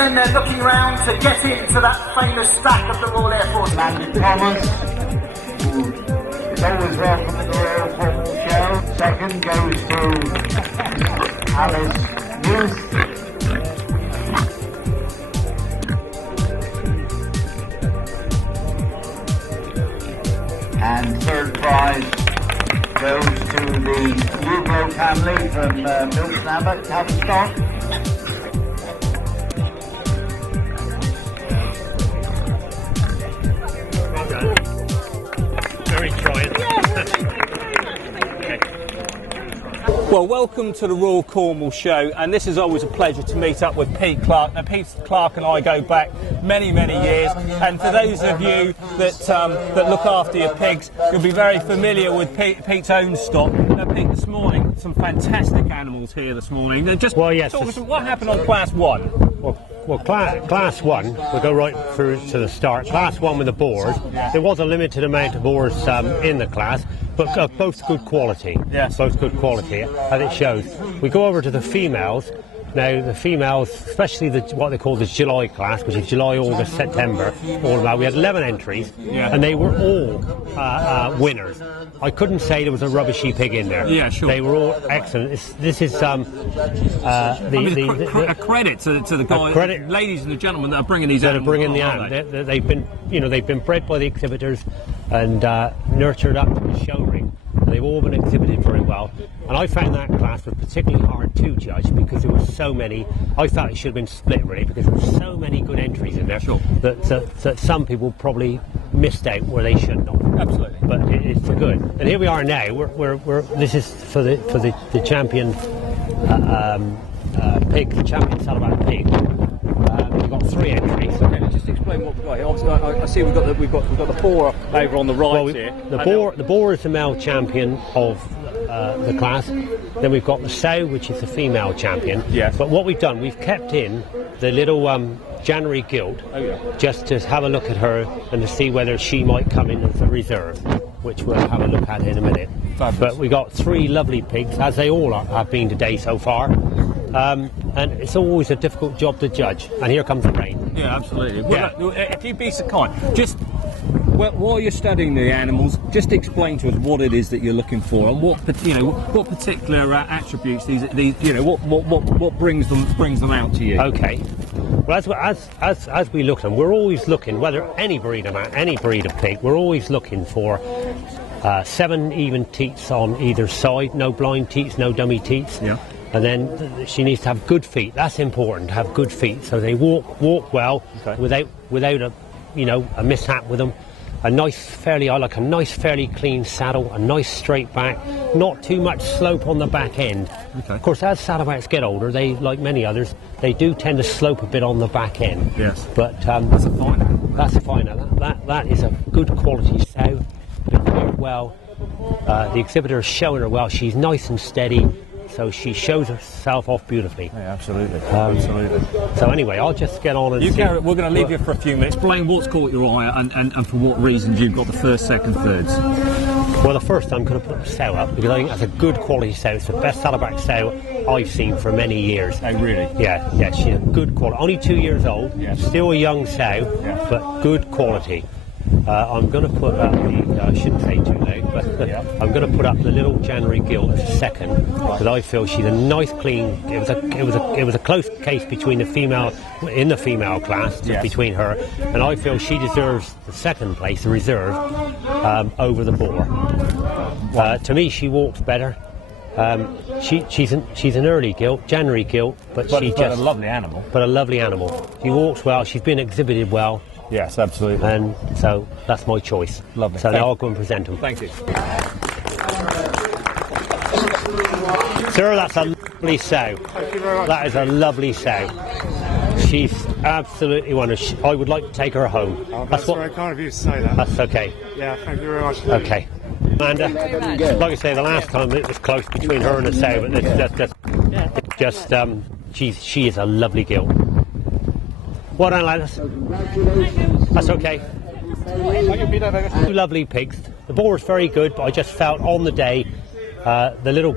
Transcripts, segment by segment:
then they're looking round to get into that famous stack of the Royal Air Force. Landon Thomas, who is always welcome at the Royal Cornwall Show. Second goes to Alice Youth. And third prize goes to the Uglo family from Milton Abbott, Livestock. Well done. Very trying. Well, welcome to the Royal Cornwall Show, and this is always a pleasure to meet up with Pete Clark. Now, Pete Clark and I go back many, many years, and for those of you that look after your pigs, you'll be very familiar with Pete's own stock. Now, Pete, this morning, some fantastic animals here this morning. Just well, yes. Talk us, what happened on Class 1? Well, Class 1, we'll go right through to the start. Class 1 with the boars. There was a limited amount of boars in the class, but both good quality. Yes. Both good quality, and it shows. We go over to the females. Now, the females, especially what they call the July class, which is July, August, September, all about. We had 11 entries, and they were all winners. I couldn't say there was a rubbishy pig in there. Yeah, sure. They were all excellent. This is a credit to the guys, ladies and the gentlemen that are bringing these animals. That are bringing the animals. They've been, they've been bred by the exhibitors and nurtured up to the show ring. They've all been exhibited very well, and I found that class was particularly hard to judge because there were so many. I thought it should have been split really because there were so many good entries in there. Sure. That some people probably missed out where they should not. Absolutely. But it's good. And here we are now. We're this is for the champion pig, the champion saddleback pig. We've got 3 entries. Okay, just explain what we've got here. Obviously, I see we've got the boar over on the right here. The boar is the male champion of the class. Then we've got the sow, which is the female champion. Yes. But what we've done, we've kept in the little January gilt, just to have a look at her and to see whether she might come in as a reserve, which we'll have a look at in a minute. Fabulous. But we got 3 lovely pigs, as they all have been today so far. And it's always a difficult job to judge. And here comes the rain. Yeah, absolutely. Well, if you'd be so kind, just while you're studying the animals, just explain to us what it is that you're looking for and what particular attributes what brings them out to you. Okay. Well, as we look at them, we're always looking, whether any breed of pig, we're always looking for 7 even teats on either side, no blind teats, no dummy teats. Yeah. And then she needs to have good feet. That's important, to have good feet, so they walk well, without a mishap with them. I like a nice, fairly clean saddle, a nice straight back, not too much slope on the back end. Okay. Of course, as saddlebacks get older, they, like many others, they do tend to slope a bit on the back end. Yes. But that's a fine animal. That's a fine animal. That is a good quality sow. Been reared well. The exhibitor is showing her well. She's nice and steady. So she shows herself off beautifully. Yeah, absolutely. Absolutely. So anyway, I'll just get on and see. We're going to leave you for a few minutes. Explain what's caught your eye and for what reasons you've got the first, second, thirds. Well, the first I'm going to put the sow up because I think that's a good quality sow. It's the best saddleback sow I've seen for many years. Oh, really? Yeah, she's a good quality. Only 2 years old. Yes. Still a young sow, but good quality. I'm going to put up I shouldn't say too loud, but I'm going to put up the little January gilt as a second, because I feel she's a nice, clean. It was a close case between the female in the female class, between her, and I feel she deserves the second place, the reserve, over the boar. To me, she walks better. She's an early gilt, January gilt, but she's just a lovely animal. But a lovely animal. She walks well. She's been exhibited well. Yes, absolutely. And so that's my choice. Lovely. So now I'll go and present them. Thank you. Sir, that's a lovely sow. Thank you very much. That is a lovely sow. She's absolutely wonderful. I would like to take her home. Oh, that's very kind of you to say that. That's okay. Yeah, thank you very much. Okay. Amanda, like I say, the last time it was close between her and the sow, but she is a lovely gilt. Well done, lads. That's okay. 2 lovely pigs. The boar was very good, but I just felt on the day the little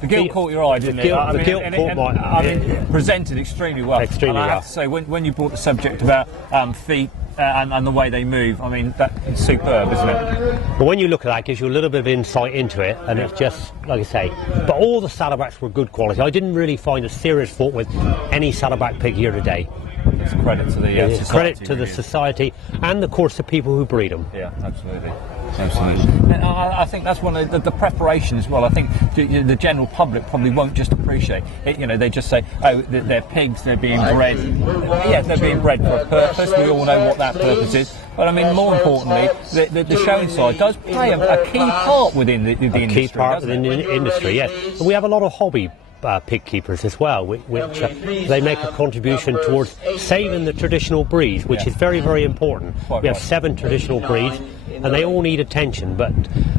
The gilt caught your eye, didn't it? The gilt caught my eye. Presented extremely well. Extremely and I well. have to say, when you brought the subject about feet and the way they move, I mean, that's superb, isn't it? But when you look at that, it gives you a little bit of insight into it, and it's just, like I say, but all the saddlebacks were good quality. I didn't really find a serious fault with any saddleback pig here today. It's credit to the society. Credit to the society and, of course, the people who breed them. Yeah, absolutely. Absolutely. And I think that's one of the preparation as well. I think the general public probably won't just appreciate it. You know, they just say, oh, they're pigs, they're being bred. Yeah, they're being bred for a purpose. We all know what that purpose is. But I mean, more importantly, the showing side does play a key part within the industry. A key part within the industry, yes. And we have a lot of hobby pig keepers as well, which they make a contribution towards saving the traditional breeds, which is very, very important. We have 7 traditional breeds, and they all need attention, but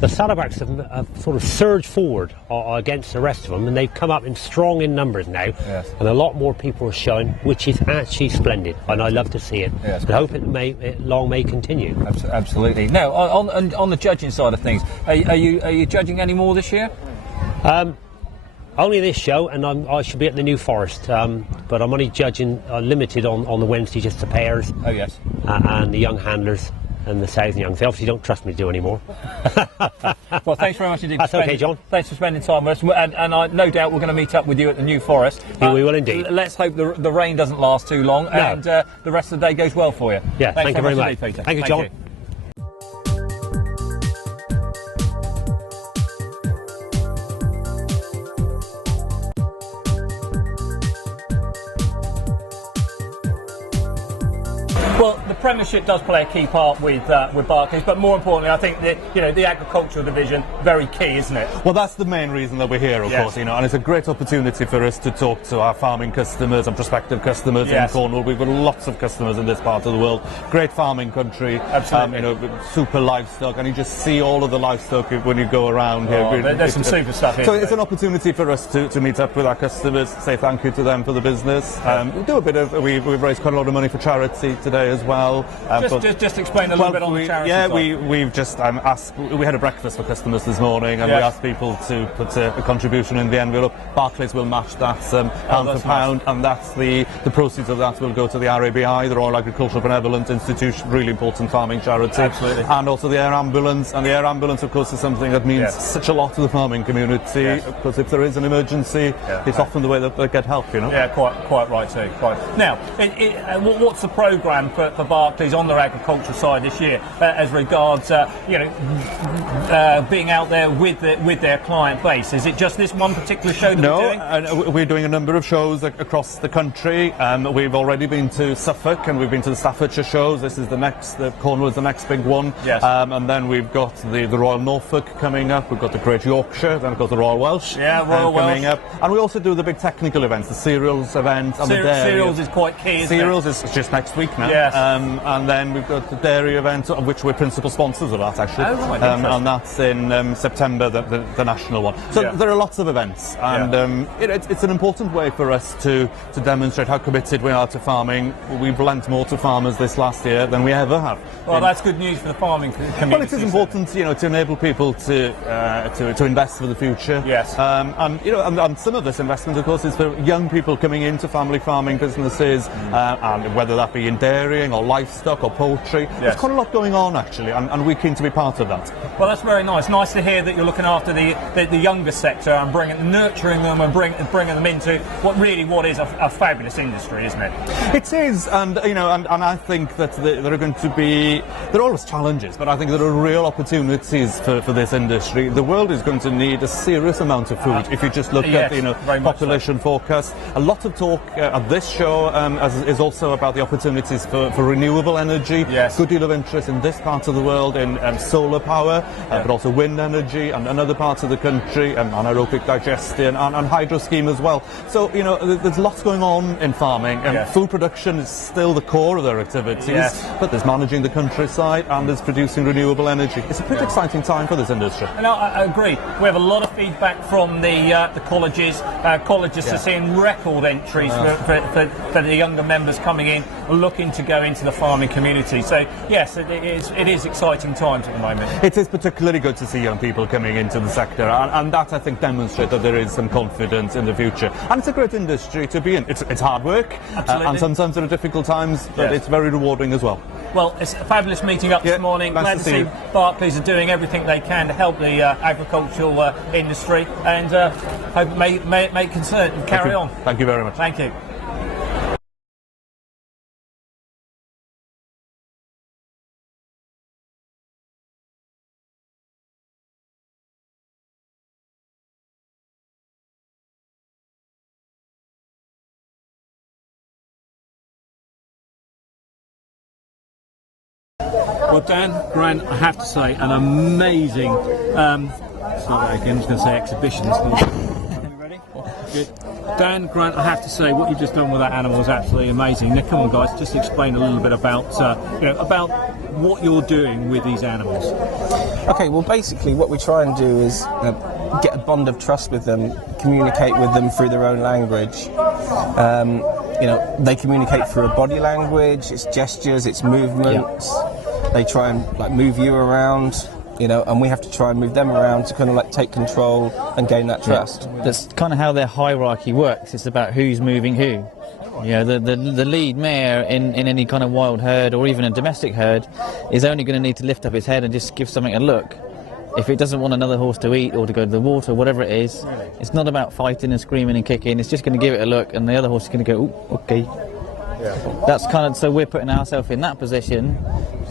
the saddlebacks have sort of surged forward against the rest of them, and they've come up strong in numbers now, and a lot more people are showing, which is actually splendid, and I love to see it. I hope it may continue. Absolutely. Now, on the judging side of things, are you judging any more this year? Only this show, and I should be at the New Forest, but I'm only judging limited on the Wednesday, just the pairs. Oh yes. And the young handlers and the Southern youngs. They obviously don't trust me to do anymore. Well, thanks very much indeed. That's okay, John. Thanks for spending time with us, and I no doubt we're going to meet up with you at the New Forest. We will indeed. Let's hope the rain doesn't last too long, and the rest of the day goes well for you. Yeah, thank you very much. Indeed, Peter. Thank you, John. Well, the Premiership does play a key part with Barclays, but more importantly, I think that the agricultural division very key, isn't it? Well, that's the main reason that we're here, of course, and it's a great opportunity for us to talk to our farming customers and prospective customers in Cornwall. We've got lots of customers in this part of the world. Great farming country, absolutely. Super livestock, and you just see all of the livestock when you go around here. There's some super stuff here. So it's an opportunity for us to meet up with our customers, say thank you to them for the business. We've raised quite a lot of money for charity today as well. Just explain a little bit on the charity side. We've just asked. We had a breakfast for customers this morning, and we asked people to put a contribution in the envelope. Barclays will match that pound for pound, and that's the proceeds of that will go to the RABI, the Royal Agricultural Benevolent Institution, really important farming charity. Absolutely. And also the air ambulance, and the air ambulance, of course, is something that means such a lot to the farming community, because if there is an emergency, it's often the way that they get help. Yeah, quite right too. Now, what's the programme for Barclays on their agricultural side this year as regards being out there with their client base? Is it just this one particular show that we're doing? We're doing a number of shows across the country. We've already been to Suffolk, and we've been to the Staffordshire shows. This is Cornwall is the next big one. Yes. And then we've got the Royal Norfolk coming up. We've got the Great Yorkshire. Then of course the Royal Welsh. Coming up. And we also do the big technical events, the cereals event and the dairy. Cereals is quite key. Cereals is just next week now. Yes. And then we've got the dairy event, of which we're principal sponsors of that, actually. Oh, right, and that's in September, the national one. So there are lots of events, and it's an important way for us to demonstrate how committed we are to farming. We've lent more to farmers this last year than we ever have. Well, that's good news for the farming community. Well, it is important, to enable people to invest for the future. Yes. And some of this investment, of course, is for young people coming into family farming businesses, and whether that be in dairying or livestock or poultry. There's quite a lot going on, actually, and we're keen to be part of that. Well, that's very nice. Nice to hear that you're looking after the younger sector and nurturing them and bringing them into what is a fabulous industry, isn't it? It is, and I think that there are going to be, there are always challenges, but I think there are real opportunities for this industry. The world is going to need a serious amount of food if you just look at population forecast. A lot of talk at this show is also about the opportunities for renewable energy. Yes. Good deal of interest in this part of the world in solar power, but also wind energy and other parts of the country, and anaerobic digestion and hydro scheme as well. So there's lots going on in farming. Food production is still the core of their activities, but there's managing the countryside and there's producing renewable energy. It's a pretty exciting time for this industry. And I agree. We have a lot of feedback from the colleges. Colleges are seeing record entries for the younger members coming in, looking to go into the farming community. So yes, it is exciting times at the moment. It is particularly good to see young people coming into the sector, and that I think demonstrates that there is some confidence in the future. And it's a great industry to be in. It's hard work, and sometimes there are difficult times, but it's very rewarding as well. Well, it's a fabulous meeting up this morning. Nice Glad to see Barclays are doing everything they can to help the agricultural industry, and hope it may concern and carry on. Thank you very much. Thank you. Well, Dan, Grant, I have to say, an amazing, start that again, I was going to say exhibition. Ready? Good. Dan, Grant, I have to say, what you've just done with that animal is absolutely amazing. Now, come on, guys, just explain a little bit about, about what you're doing with these animals. Okay, well, basically, what we try and do is get a bond of trust with them, communicate with them through their own language. They communicate through a body language, it's gestures, it's movements. Yeah. They try and move you around, and we have to try and move them around to kind of take control and gain that trust. Yeah. That's kind of how their hierarchy works. It's about who's moving who. The lead mare in any kind of wild herd or even a domestic herd is only going to need to lift up its head and just give something a look. If it doesn't want another horse to eat or to go to the water, whatever it is, it's not about fighting and screaming and kicking. It's just going to give it a look, and the other horse is going to go, "Ooh, okay." Yeah. That's kind of, so we're putting ourselves in that position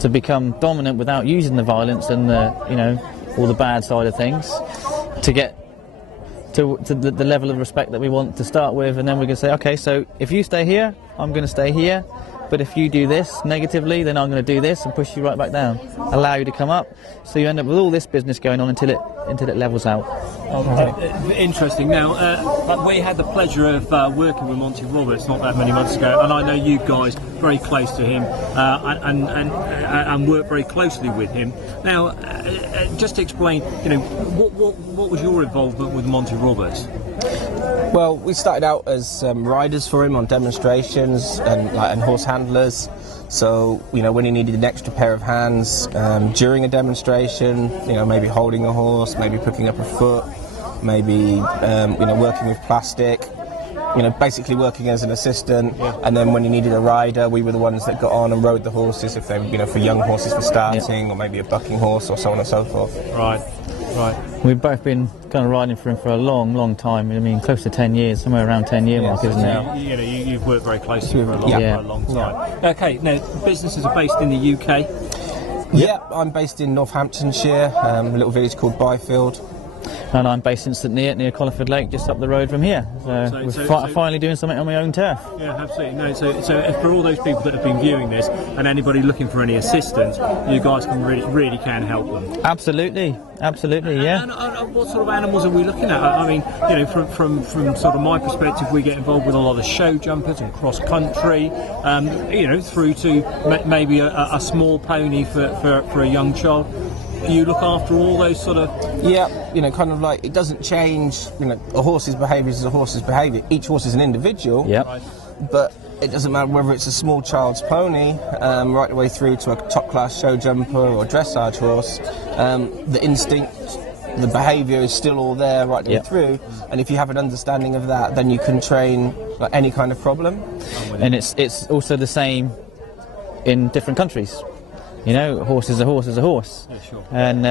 to become dominant without using the violence and all the bad side of things, to get to the level of respect that we want to start with, and then we can say, okay, so if you stay here, I'm going to stay here, but if you do this negatively, then I'm going to do this and push you right back down, allow you to come up, so you end up with all this business going on until it levels out. Interesting. Now, we had the pleasure of working with Monty Roberts not that many months ago, and I know you guys very close to him and work very closely with him. Now, just to explain, what was your involvement with Monty Roberts? Well, we started out as riders for him on demonstrations and horse handlers. So, when he needed an extra pair of hands during a demonstration, maybe holding a horse, maybe picking up a foot, maybe, working with plastic, basically working as an assistant. Yeah. And then when he needed a rider, we were the ones that got on and rode the horses, if they were, for young horses for starting, or maybe a bucking horse or so on and so forth. Right. We've both been kind of riding for him for a long, long time. I mean, close to 10 years, somewhere around 10-year mark, isn't it? You've worked very closely for a long time. Yeah. Okay, now, businesses are based in the UK? Yeah, I'm based in Northamptonshire, a little village called Byfield. And I'm based in St near Collerford Lake, just up the road from here. So we're finally doing something on my own turf. Yeah, absolutely. No, so for all those people that have been viewing this, and anybody looking for any assistance, you guys can really can help them. Absolutely, yeah. And what sort of animals are we looking at? I mean, from sort of my perspective, we get involved with a lot of show jumpers and cross country, through to maybe a small pony for a young child. You look after all those sort of... Yeah, kind of like, it doesn't change, a horse's behaviour is a horse's behaviour. Each horse is an individual, but it doesn't matter whether it's a small child's pony, right the way through to a top-class show jumper or dressage horse. The instinct, the behaviour is still all there right the way through, and if you have an understanding of that, then you can train any kind of problem. And it's also the same in different countries. A horse is a horse is a horse. Yeah, sure. And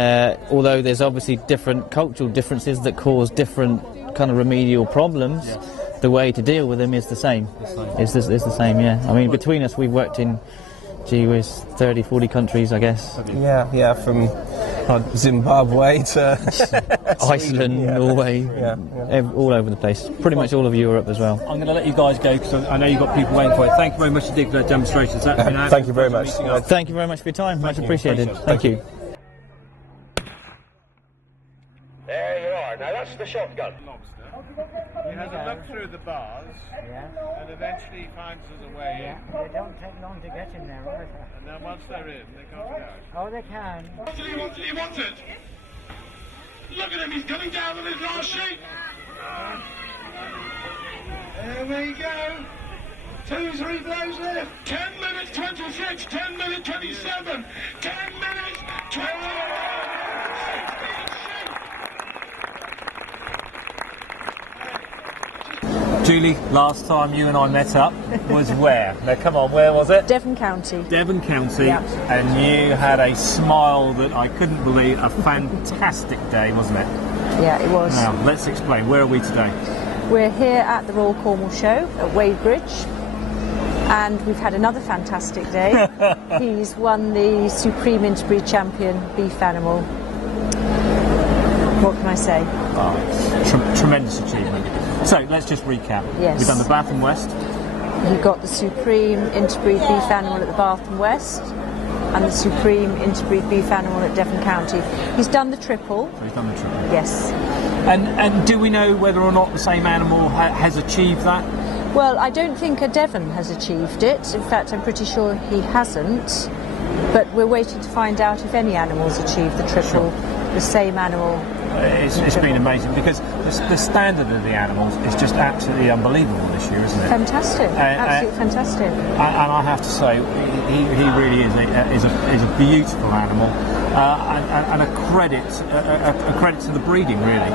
although there's obviously different cultural differences that cause different kind of remedial problems, the way to deal with them is the same. It's the same, yeah. I mean, between us, we've worked in, 30, 40 countries, I guess. Yeah, from Zimbabwe to Iceland, Norway, all over the place. Pretty much all of Europe as well. I'm going to let you guys go because I know you've got people waiting for it. Thank you very much indeed for that demonstration. Thank you very much. Thank you very much for your time. Much appreciated. Thank you. There you are. Now that's the shotgun. He has a look through the bars, and eventually he finds us a way in. They don't take long to get in there, either. And then once they're in, they can't get out. Oh, they can. He wants it! Look at him, he's coming down with his last shake! There we go! 2-3 blows left. 10 minutes 26, 10 minutes 27, 10 minutes 28. Julie, last time you and I met up was where? Now, come on, where was it? Devon County. Devon County, Yeah. and you had a smile that I couldn't believe. A fantastic day, wasn't it? Yeah, it was. Now, let's explain. Where are we today? We're here at the Royal Cornwall Show at Wadebridge, and we've had another fantastic day. He's won the Supreme Interbreed Champion beef animal. What can I say? Oh, tremendous achievement. So, let's just recap. Yes. We've done the Bath and West. He got the Supreme Interbreed beef animal at the Bath and West, and the Supreme Interbreed beef animal at Devon County. He's done the triple. So he's done the triple. Yes. And do we know whether or not the same animal has achieved that? Well, I don't think a Devon has achieved it. In fact, I'm pretty sure he hasn't. But we're waiting to find out if any animals achieved the triple, the same animal. It's been amazing because the standard of the animals is just absolutely unbelievable this year, isn't it? Fantastic, absolutely fantastic. And I have to say, he really is a beautiful animal, and a credit to the breeding, really.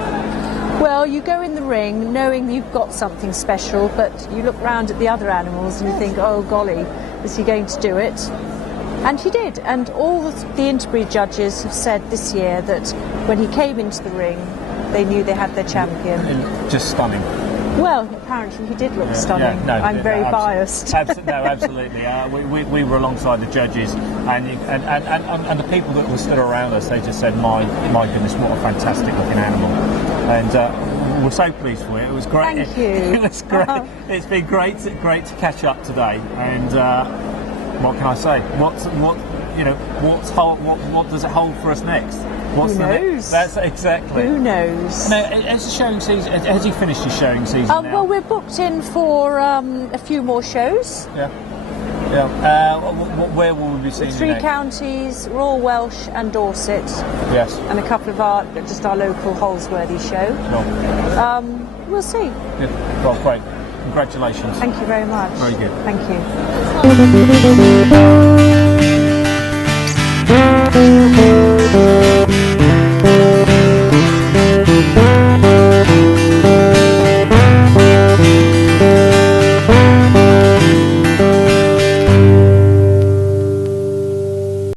Well, you go in the ring knowing you've got something special, but you look round at the other animals and you think, oh golly, is he going to do it? And he did, and all the interbreed judges have said this year that when he came into the ring, they knew they had their champion. Just stunning. Well, apparently he did look stunning. No, I'm very biased. No, absolutely. We were alongside the judges, and the people that were stood around us, they just said, my goodness, what a fantastic looking animal. And we're so pleased for it. It was great. Thank you. It was great. It's been great to catch up today. And what can I say? What does it hold for us next? Who knows? That's exactly. Who knows? Now, has the showing season? Has he finished his showing season now? Well, we're booked in for a few more shows. Yeah. Where will we be seeing you 3 next? counties, Royal Welsh and Dorset. Yes. And a couple of our local Holsworthy show. Sure. We'll see. Good. Well, great. Congratulations. Thank you very much. Very good. Thank you.